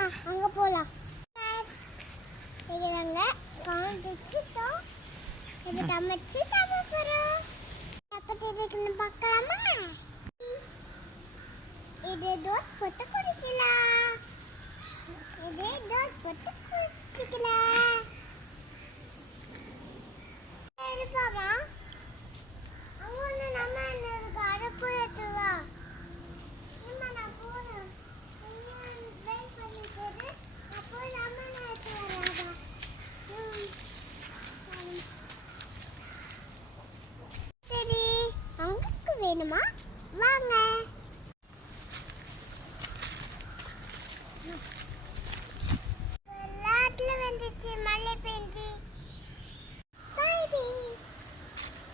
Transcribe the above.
வாமா அங்க போலாம். இதுங்க காஞ்சிட்டோம். இது சமைச்சு சாப்பிட போறோம். அப்படி இருக்குன்னு பார்க்கலாமா? இது தோசை போட்டு குடிக்கலாம். இது தோசை போட்டு குடிக்கலாம். சரி பாமா, அங்க ஒன்று நம்ம என்ன இருக்கு, அதை போய் எடுத்துவா. அம்மா நான் போகிறேன். வெயிட் பண்ணி போடு. அப்போ நம்ம எடுத்து வராதா? சரி, அங்குக்கு வேணுமா? வாங்க. எல்லாத்துல வந்துச்சு மழை.